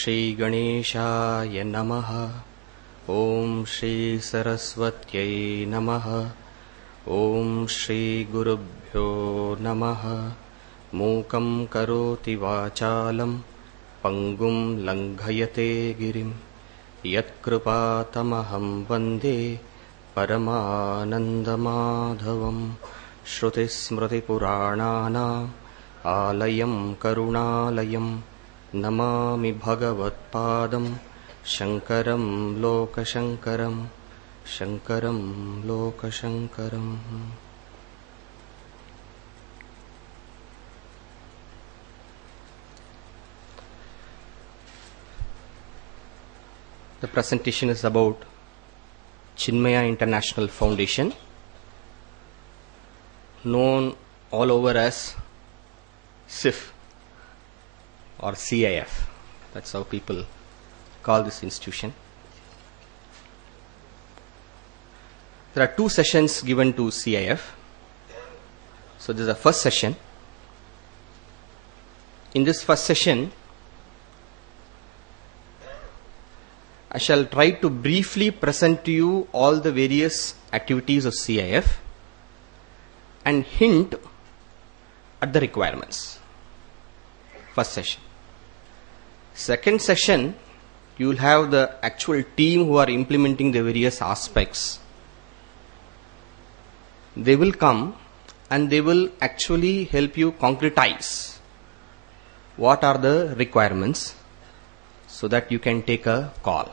Shri Ganeshaya Namaha. Om Shri Saraswatyai Namaha. Om Shri Gurubhyo Namaha. Mukam Karoti Vachalam Pangum Langhayate Girim Yat Kripatamaham Vande Paramanandamadhavam Shruti Smriti Puranana Alayam Karunalayam Namami Bhagavatpadam Shankaram Lokashankaram Shankaram Lokashankaram. The presentation is about Chinmaya International Foundation, known all over as CIF or CIF. That's how people call this institution. There are 2 sessions given to CIF. So this is the first session. In this first session, I shall try to briefly present to you all the various activities of CIF and hint at the requirements. First session. Second session, you will have the actual team who are implementing the various aspects. They will come and they will actually help you concretize what are the requirements so that you can take a call.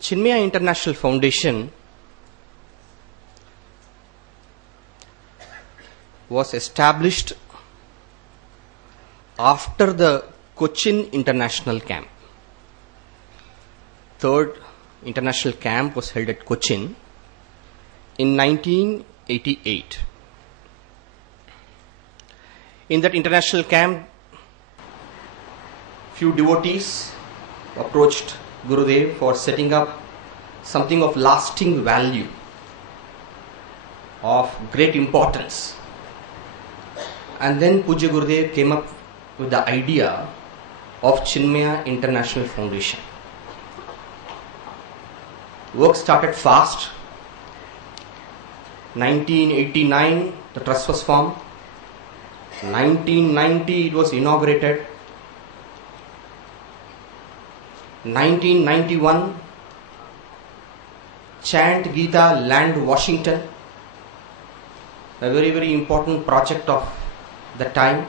Chinmaya International Foundation was established after the Cochin International Camp. Third International Camp was held at Cochin in 1988. In that international camp, few devotees approached Gurudev for setting up something of lasting value, of great importance. And then Pujya Gurudev came up with the idea of Chinmaya International Foundation. Work started fast. 1989, the trust was formed. 1990, it was inaugurated. 1991, Chant Gita Land Washington, a very, very important project of the time.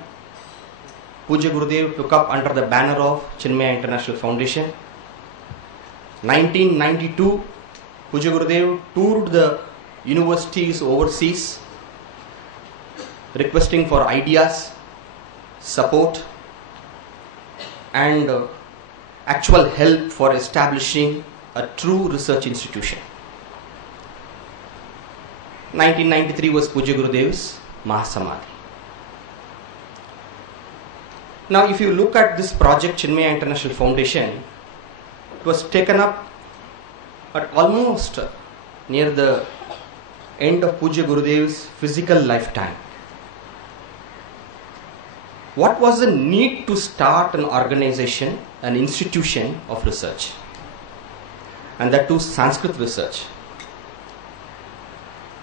Pujya Gurudev took up under the banner of Chinmaya International Foundation. 1992, Pujya Gurudev toured the universities overseas, requesting for ideas, support, and actual help for establishing a true research institution. 1993 was Pujya Gurudev's Mahasamadhi. Now, if you look at this project, Chinmaya International Foundation, it was taken up at almost near the end of Pujya Gurudev's physical lifetime. What was the need to start an organization, an institution of research? And that too Sanskrit research.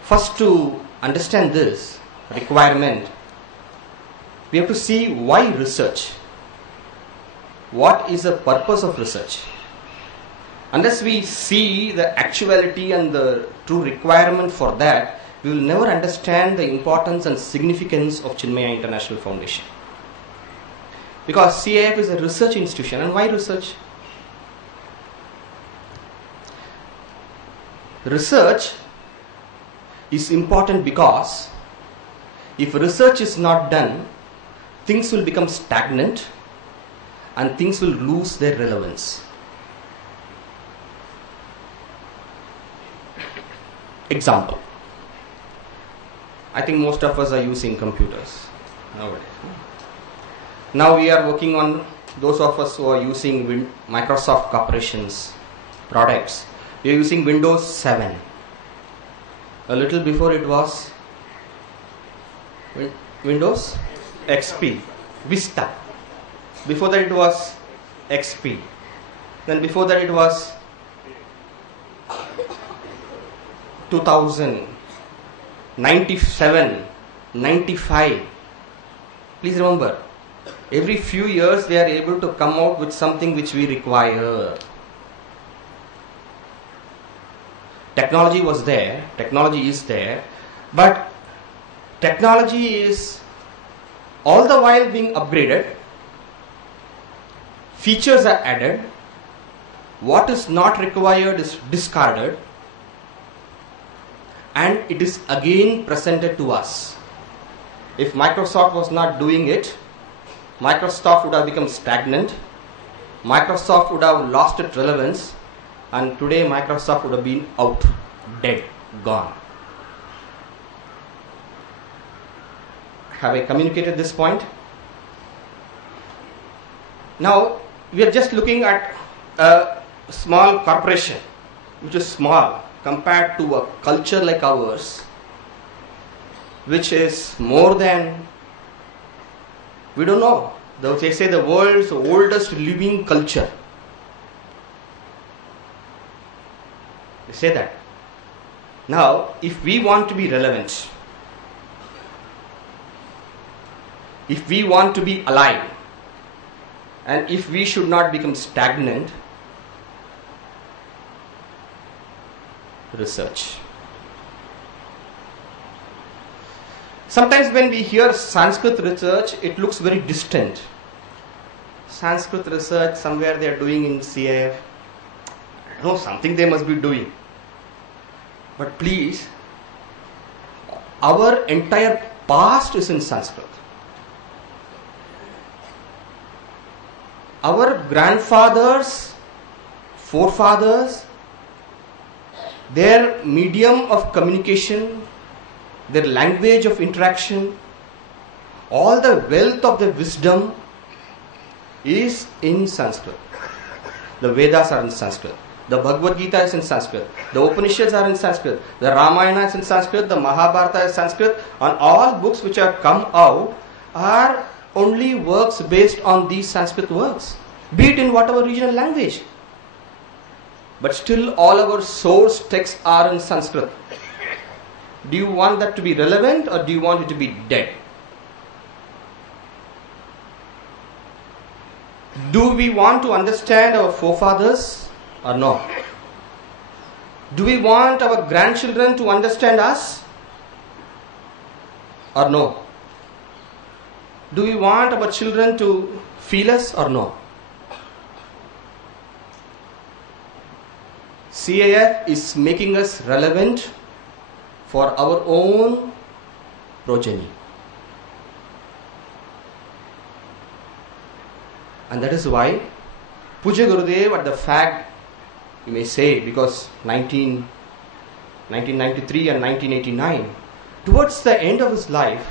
First, to understand this requirement, we have to see why research. What is the purpose of research? Unless we see the actuality and the true requirement for that, we will never understand the importance and significance of Chinmaya International Foundation. Because CIF is a research institution. And why research? Research is important because if research is not done, things will become stagnant and things will lose their relevance. Example. I think most of us are using computers nowadays. Now we are working on those of us who are using Microsoft Corporation's products. We are using Windows 7. A little before it was Windows XP, Vista. Before that it was XP. Then before that it was 2000, 97, 95. Please remember, every few years they are able to come out with something which we require. Technology was there, technology is there, but technology is all the while being upgraded, features are added, what is not required is discarded, and it is again presented to us. If Microsoft was not doing it, Microsoft would have become stagnant, Microsoft would have lost its relevance, and today Microsoft would have been out, dead, gone. Have I communicated this point? Now we are just looking at a small corporation, which is small compared to a culture like ours, which is more than, we don't know, they say the world's oldest living culture. They say that. Now, if we want to be relevant, if we want to be alive, and if we should not become stagnant, research. Sometimes when we hear Sanskrit research, it looks very distant. Sanskrit research, somewhere they are doing in CIF. I know something they must be doing. But please, our entire past is in Sanskrit. Our grandfathers, forefathers, their medium of communication, their language of interaction, all the wealth of the wisdom is in Sanskrit. The Vedas are in Sanskrit. The Bhagavad Gita is in Sanskrit. The Upanishads are in Sanskrit. The Ramayana is in Sanskrit. The Mahabharata is Sanskrit. And all books which have come out are only works based on these Sanskrit works, be it in whatever regional language. But still all our source texts are in Sanskrit. Do you want that to be relevant or do you want it to be dead? Do we want to understand our forefathers or no? Do we want our grandchildren to understand us or no? Do we want our children to feel us or no? CIF is making us relevant for our own progeny. And that is why Puja Gurudev, at the fact, you may say, because 1993 and 1989, towards the end of his life,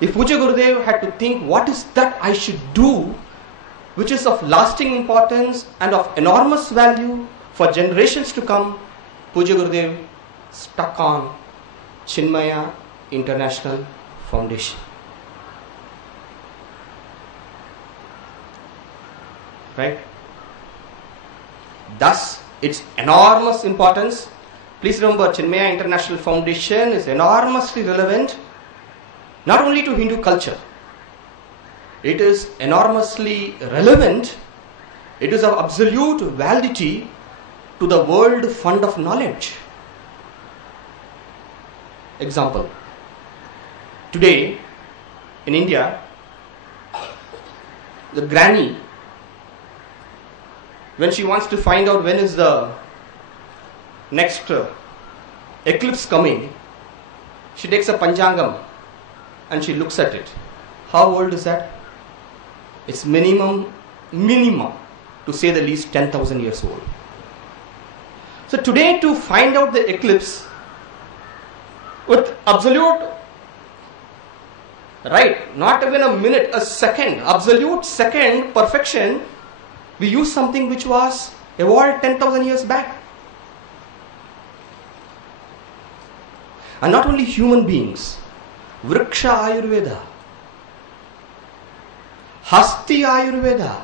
if Puja Gurudev had to think what is that I should do which is of lasting importance and of enormous value for generations to come, Puja Gurudev stuck on Chinmaya International Foundation. Right? Thus, its enormous importance. Please remember, Chinmaya International Foundation is enormously relevant not only to Hindu culture. It is enormously relevant. It is of absolute validity to the world fund of knowledge. Example. Today, in India, the granny, when she wants to find out when is the next eclipse coming, she takes a panchangam and she looks at it. How old is that? It's minimum, to say the least, 10,000 years old. So today, to find out the eclipse with absolute, right, not even a minute, a second, absolute second perfection, we use something which was evolved 10,000 years back. And not only human beings, Vriksha Ayurveda, Hasti Ayurveda.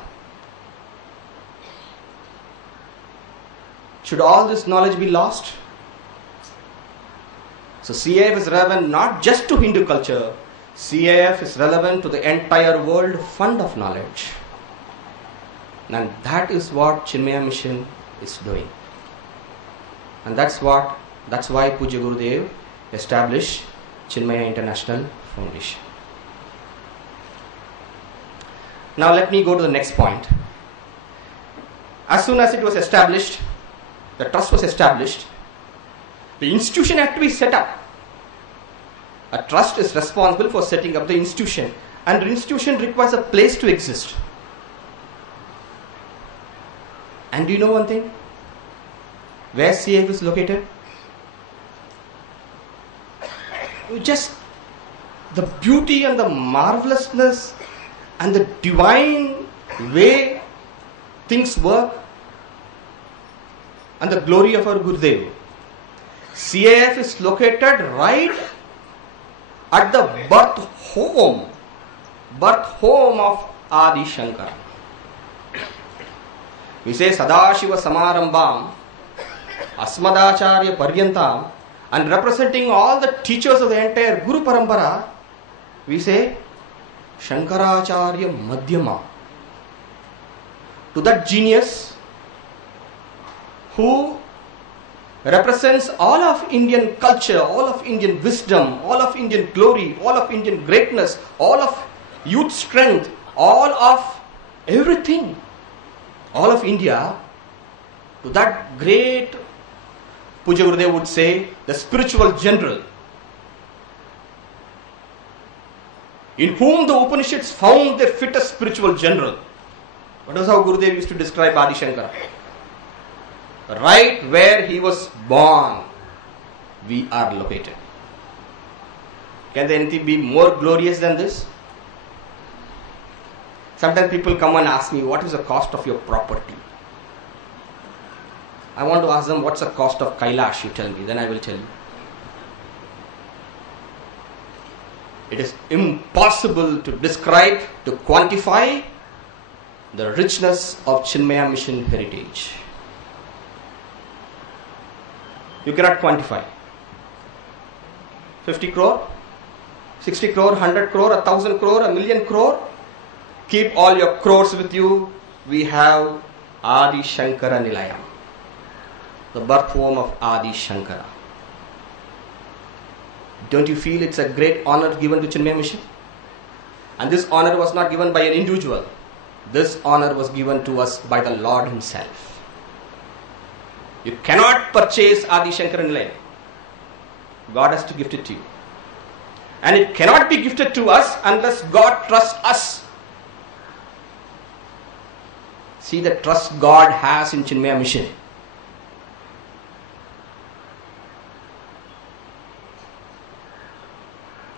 Should all this knowledge be lost? So CIF is relevant not just to Hindu culture, CIF is relevant to the entire world fund of knowledge. And that is what Chinmaya Mission is doing. And that's why Puja Gurudev established Chinmaya International Foundation. Now let me go to the next point. As soon as it was established, the trust was established, the institution had to be set up. A trust is responsible for setting up the institution, and the institution requires a place to exist. And do you know one thing? Where CIF is located? Just the beauty and the marvelousness and the divine way things work and the glory of our Gurudev. CIF is located right at the birth home of Adi Shankara. We say Sadashiva Samarambham, Asmadacharya Paryantam, and representing all the teachers of the entire Guru Parampara, we say Shankaracharya Madhyama. To that genius who represents all of Indian culture, all of Indian wisdom, all of Indian glory, all of Indian greatness, all of youth strength, all of everything, all of India, to that great, Puja Gurudev would say, the spiritual general, in whom the Upanishads found their fittest spiritual general. What was how Gurudev used to describe Adi Shankara? Right where he was born, we are located. Can there anything be more glorious than this? Sometimes people come and ask me, what is the cost of your property? I want to ask them, what's the cost of Kailash? You tell me, then I will tell you. It is impossible to describe, to quantify the richness of Chinmaya Mission heritage. You cannot quantify. 50 crore, 60 crore, 100 crore, 1,000 crore, 1,000,000 crore. Keep all your crores with you. We have Adi Shankara Nilayam, the birth home of Adi Shankara. Don't you feel it's a great honor given to Chinmaya Mission? And this honor was not given by an individual. This honor was given to us by the Lord Himself. You cannot purchase Adi Shankara Nilayam. God has to gift it to you. And it cannot be gifted to us unless God trusts us. See the trust God has in Chinmaya Mission.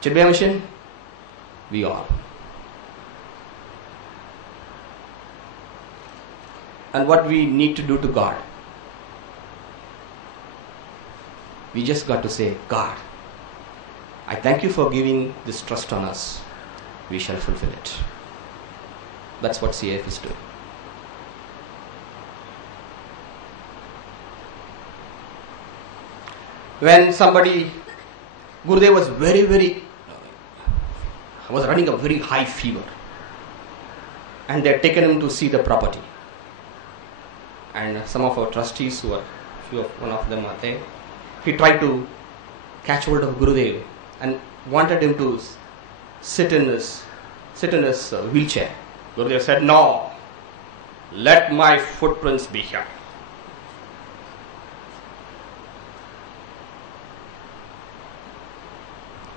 Chinmaya Mission, we are. And what we need to do to God? We just got to say, God, I thank you for giving this trust on us. We shall fulfill it. That's what CIF is doing. When somebody, Gurudev was was running a very high fever, and they had taken him to see the property. And some of our trustees, one of them are there, he tried to catch hold of Gurudev and wanted him to sit in his wheelchair. Gurudev said, "No, let my footprints be here."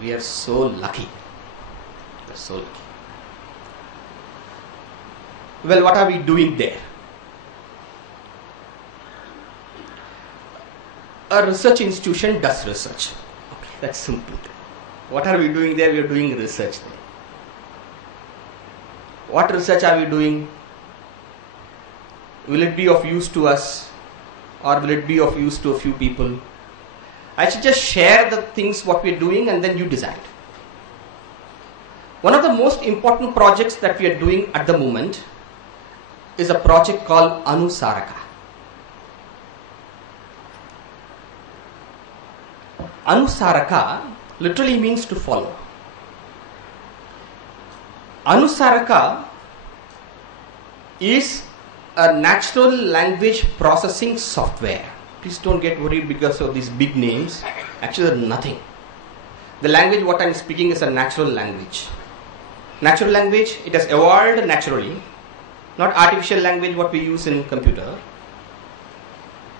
We are so lucky. We are so lucky. Well, what are we doing there? A research institution does research. Okay, that's simple. What are we doing there? We are doing research there. What research are we doing? Will it be of use to us, or will it be of use to a few people? I should just share the things what we are doing and then you decide. One of the most important projects that we are doing at the moment is a project called Anusaraka. Anusaraka literally means to follow. Anusaraka is a natural language processing software. Please don't get worried because of these big names. Actually, they're nothing. The language what I'm speaking is a natural language. Natural language, it has evolved naturally. Not artificial language what we use in computer.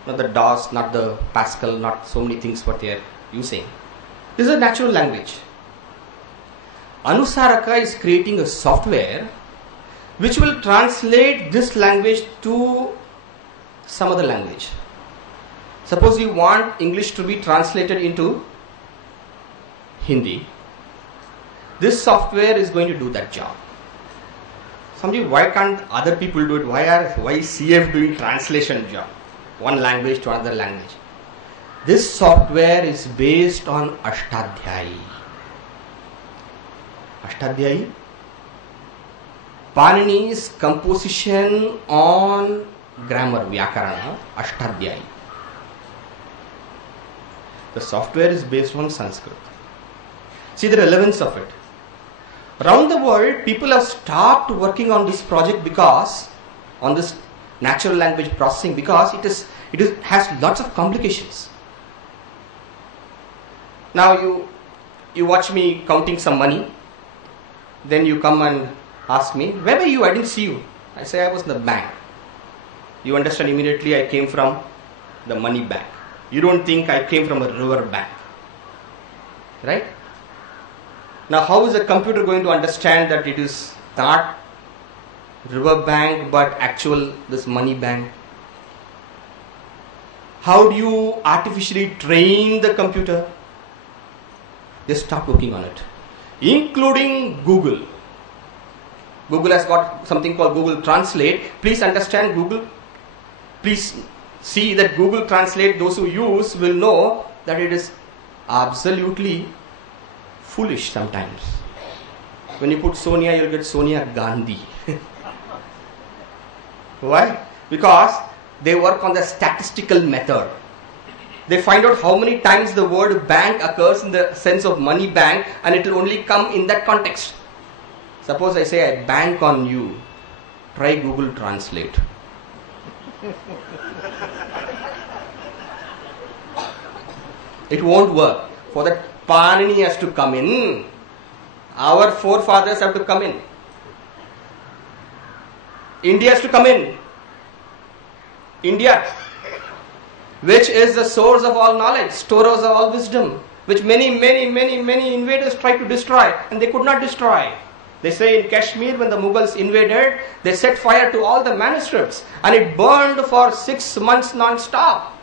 Not the DOS, not the Pascal, not so many things what they are using. This is a natural language. Anusaraka is creating a software which will translate this language to some other language. Suppose you want English to be translated into Hindi. This software is going to do that job. Somebody, why can't other people do it? Why is CIF doing translation job? One language to another language. This software is based on Ashtadhyayi. Ashtadhyayi? Panini's composition on grammar, Vyakarana, Ashtadhyayi. The software is based on Sanskrit. See the relevance of it. Around the world, people have stopped working on this project because, on this natural language processing, because it has lots of complications. Now you watch me counting some money, then you come and ask me, where were you? I didn't see you. I say I was in the bank. You understand immediately I came from the money bank. You don't think I came from a river bank. Right? Now how is a computer going to understand that it is not river bank but actual this money bank? How do you artificially train the computer? They start working on it. Including Google. Google has got something called Google Translate. Please understand Google. Please see that Google Translate, those who use will know that it is absolutely foolish sometimes. When you put Sonia, you'll get Sonia Gandhi. Why? Because they work on the statistical method. They find out how many times the word bank occurs in the sense of money bank, and it will only come in that context. Suppose I say I bank on you. Try Google Translate. It won't work. For that, Panini has to come in. Our forefathers have to come in. India has to come in. India, which is the source of all knowledge, storers of all wisdom, which many invaders tried to destroy, and they could not destroy. They say in Kashmir, when the Mughals invaded, they set fire to all the manuscripts, and it burned for 6 months non-stop.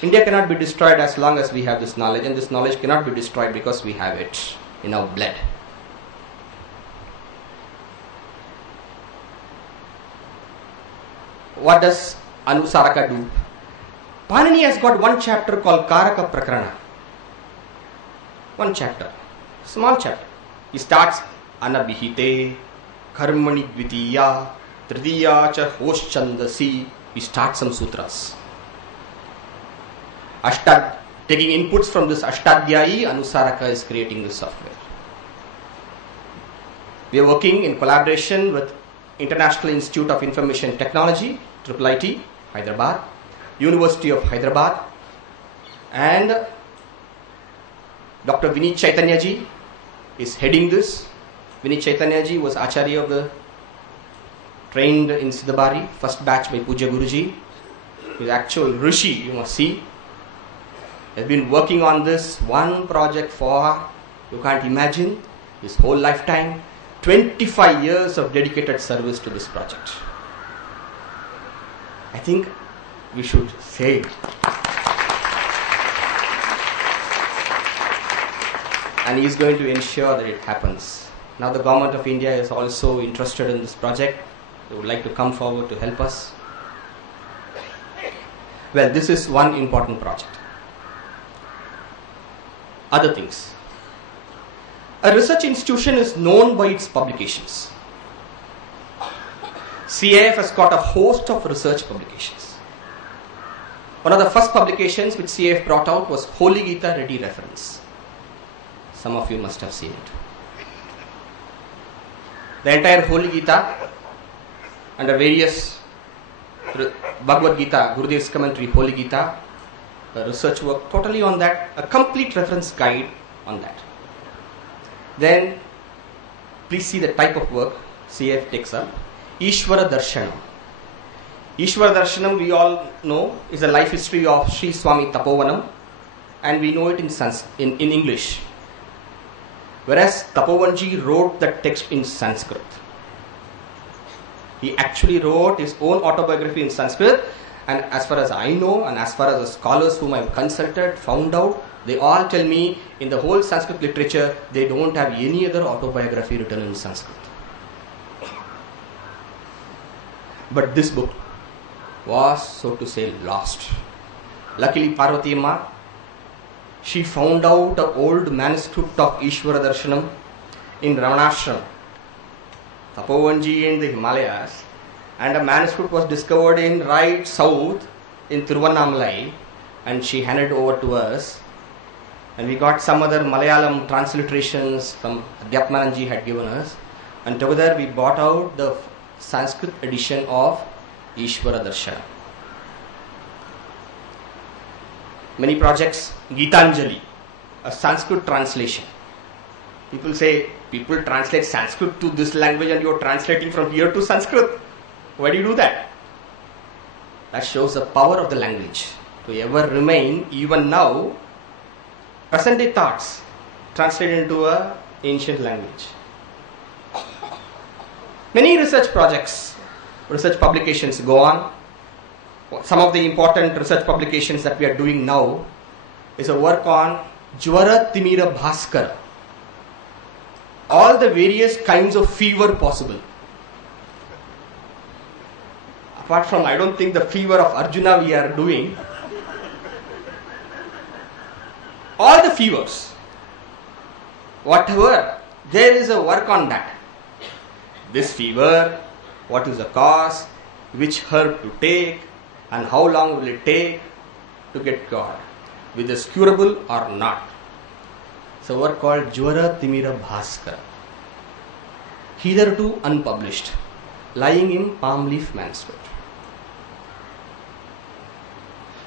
India cannot be destroyed as long as we have this knowledge, and this knowledge cannot be destroyed because we have it in our blood. What does Anusaraka do? Panini has got one chapter called Karaka Prakarana. One chapter, small chapter. He starts Anabhihite, Karmani Dvitiya, Tridiya cha Hoshchandasi. He starts some sutras. Taking inputs from this Ashtadhyayi, Anusaraka is creating this software. We are working in collaboration with International Institute of Information Technology, IIIT, Hyderabad, University of Hyderabad, and Dr. Vinit Chaitanya ji is heading this. Vinit Chaitanya ji was Acharya of the, trained in Siddhabari, first batch by Puja Guruji. He is actual Rishi, you must see. Has been working on this one project for, you can't imagine, his whole lifetime, 25 years of dedicated service to this project. I think we should say and he is going to ensure that it happens. Now the government of India is also interested in this project. They would like to come forward to help us. Well, this is one important project. Other things. A research institution is known by its publications. CIF has got a host of research publications. One of the first publications which CIF brought out was Holy Gita Ready Reference. Some of you must have seen it. The entire Holy Gita under various Bhagavad Gita, Gurudev's commentary, Holy Gita, a research work totally on that, a complete reference guide on that. Then, please see the type of work CIF takes up. Ishvara Darshanam. Ishvara Darshanam, we all know, is a life history of Sri Swami Tapovanam, and we know it in English. Whereas Tapovanji wrote the text in Sanskrit. He actually wrote his own autobiography in Sanskrit, and as far as I know, and as far as the scholars whom I have consulted found out, they all tell me in the whole Sanskrit literature, they don't have any other autobiography written in Sanskrit. But this book was, so to say, lost. Luckily, Parvati Amma, she found out an old manuscript of Ishvara Darshanam in Ramanashram, Tapovanji in the Himalayas, and a manuscript was discovered in right south in Tiruvannamalai, and she handed over to us. And we got some other Malayalam transliterations from Adhyatmananji had given us, and together we bought out the Sanskrit edition of Ishvara Darshanam. Many projects, Gitanjali, a Sanskrit translation. People say, people translate Sanskrit to this language and you are translating from here to Sanskrit. Why do you do that? That shows the power of the language to ever remain, even now, present day thoughts translated into an ancient language. Many research projects, research publications go on. Some of the important research publications that we are doing now is a work on Jwara Timira Bhaskara. All the various kinds of fever possible. Apart from, I don't think the fever of Arjuna we are doing. All the fevers, whatever, there is a work on that. This fever, what is the cause, which herb to take, and how long will it take to get cured, whether it's curable or not. It's a work called Jwara Timira Bhaskara, hitherto unpublished, lying in palm leaf manuscript.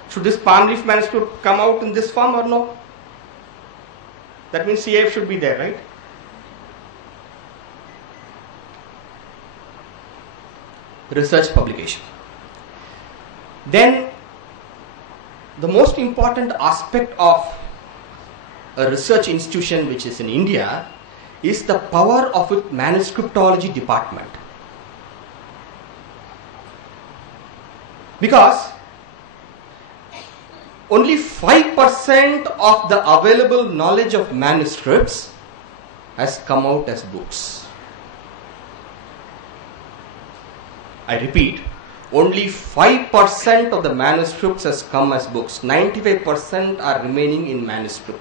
Should this palm leaf manuscript come out in this form or no? That means CIF should be there, right? Research publication. Then, the most important aspect of a research institution which is in India is the power of its manuscriptology department. Because only 5% of the available knowledge of manuscripts has come out as books. I repeat, only 5% of the manuscripts has come as books. 95% are remaining in manuscript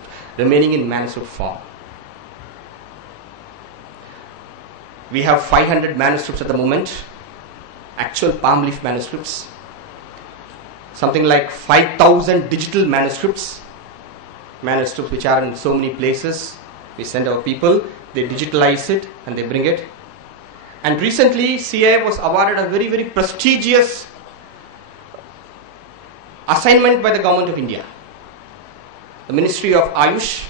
form. We have 500 manuscripts at the moment, actual palm leaf manuscripts. Something like 5,000 digital manuscripts which are in so many places. We send our people, they digitalize it and they bring it. And recently CIF was awarded a very, very prestigious assignment by the government of India. The Ministry of Ayush,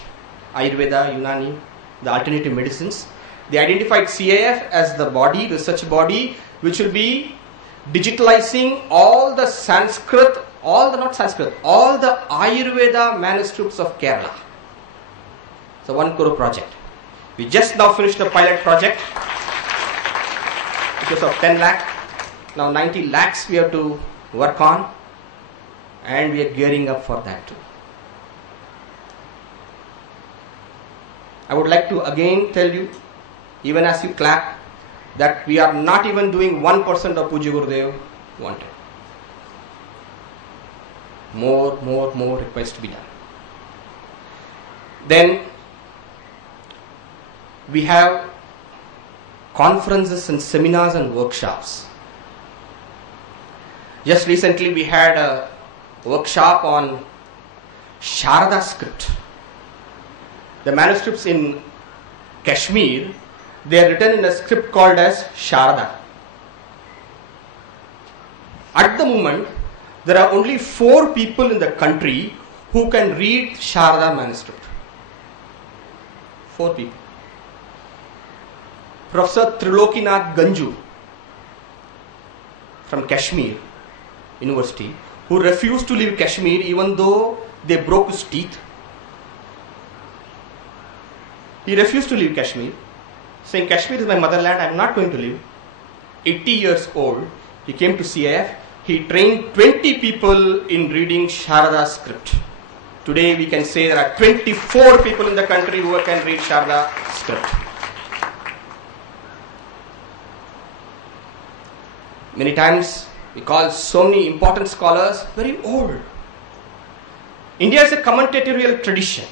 Ayurveda, Unani, the alternative medicines, they identified CIF as the body, research body, which will be digitalizing all the Sanskrit, all the Ayurveda manuscripts of Kerala. So 1 crore project. We just now finished the pilot project. It was of 10 lakh. Now 90 lakhs we have to work on, and we are gearing up for that too. I would like to again tell you, even as you clap, that we are not even doing 1% of Puja Gurudev wanted. More requires to be done. Then we have conferences and seminars and workshops. Just recently we had a workshop on Sharada script. The manuscripts in Kashmir, they are written in a script called as Sharada. At the moment, there are only 4 people in the country who can read Sharada manuscript. 4 people. Professor Trilokinath Ganju from Kashmir University, who refused to leave Kashmir even though they broke his teeth. He refused to leave Kashmir, saying, Kashmir is my motherland, I am not going to leave. 80 years old, he came to CIF. He trained 20 people in reading Sharada script. Today we can say there are 24 people in the country who can read Sharada script. Many times we call so many important scholars very old. India is a commentatorial tradition.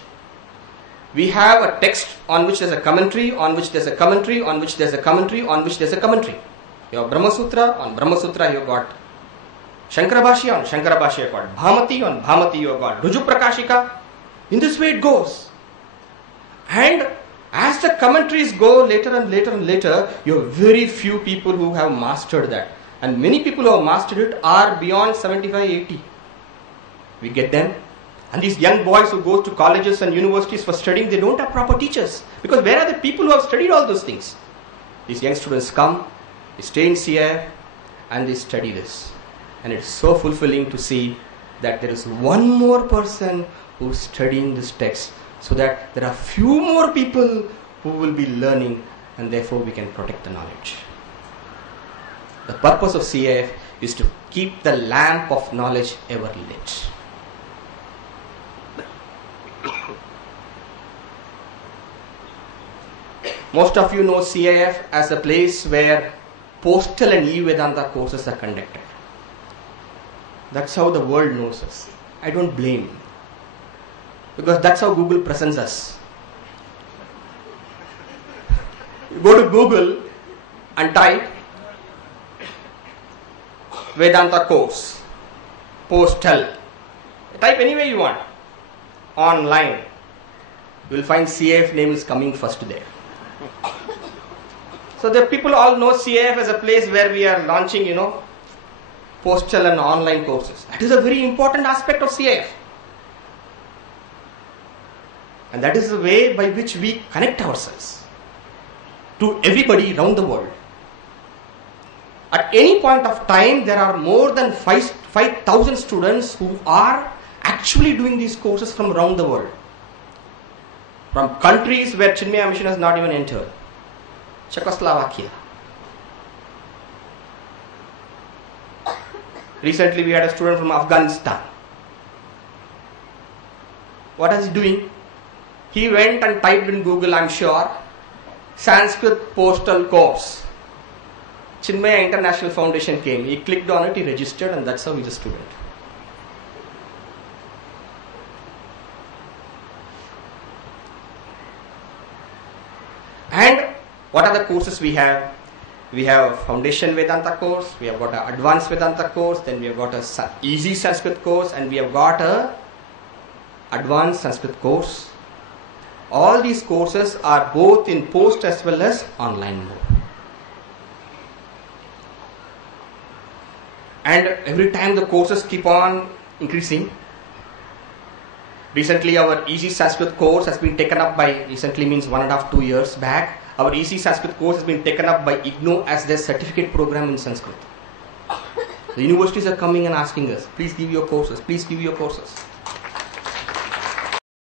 We have a text on which there is a commentary, on which there is a commentary, on which there is a commentary, on which there is a commentary. You have Brahma Sutra, on Brahma Sutra you have got Shankara Bhashya, on Shankara Bhashya you have got Bhamati, on Bhamati you have got Ruju Prakashika. In this way it goes. And as the commentaries go later and later and later, you have very few people who have mastered that. And many people who have mastered it are beyond 75, 80. We get them. And these young boys who go to colleges and universities for studying, they don't have proper teachers. Because where are the people who have studied all those things? These young students come, they stay in CIF, and they study this. And it's so fulfilling to see that there is one more person who is studying this text, so that there are few more people who will be learning, and therefore we can protect the knowledge. The purpose of CIF is to keep the lamp of knowledge ever lit. Most of you know CIF as a place where postal and e-Vedanta courses are conducted. That's how the world knows us. I don't blame, because that's how Google presents us. You go to Google and type Vedanta course, postal. Type any way you want. Online. You will find CIF name is coming first there. So the people all know CIF as a place where we are launching, postal and online courses. That is a very important aspect of CIF. And that is the way by which we connect ourselves to everybody around the world. At any point of time, there are more than 5,000 students who are actually doing these courses from around the world. From countries where Chinmaya mission has not even entered. Czechoslovakia. Recently we had a student from Afghanistan. What is he doing? He went and typed in Google, I'm sure, Sanskrit postal course. Chinmaya International Foundation came. He clicked on it, he registered, and that's how he's a student. And what are the courses we have? We have a Foundation Vedanta course, we have got an Advanced Vedanta course, then we have got a Easy Sanskrit course, and we have got a Advanced Sanskrit course. All these courses are both in post as well as online mode. And every time the courses keep on increasing. Recently our Easy Sanskrit course has been taken up by, recently means 1.5 to 2 years back, our Easy Sanskrit course has been taken up by IGNOU as their certificate program in Sanskrit. The universities are coming and asking us, please give your courses, please give your courses.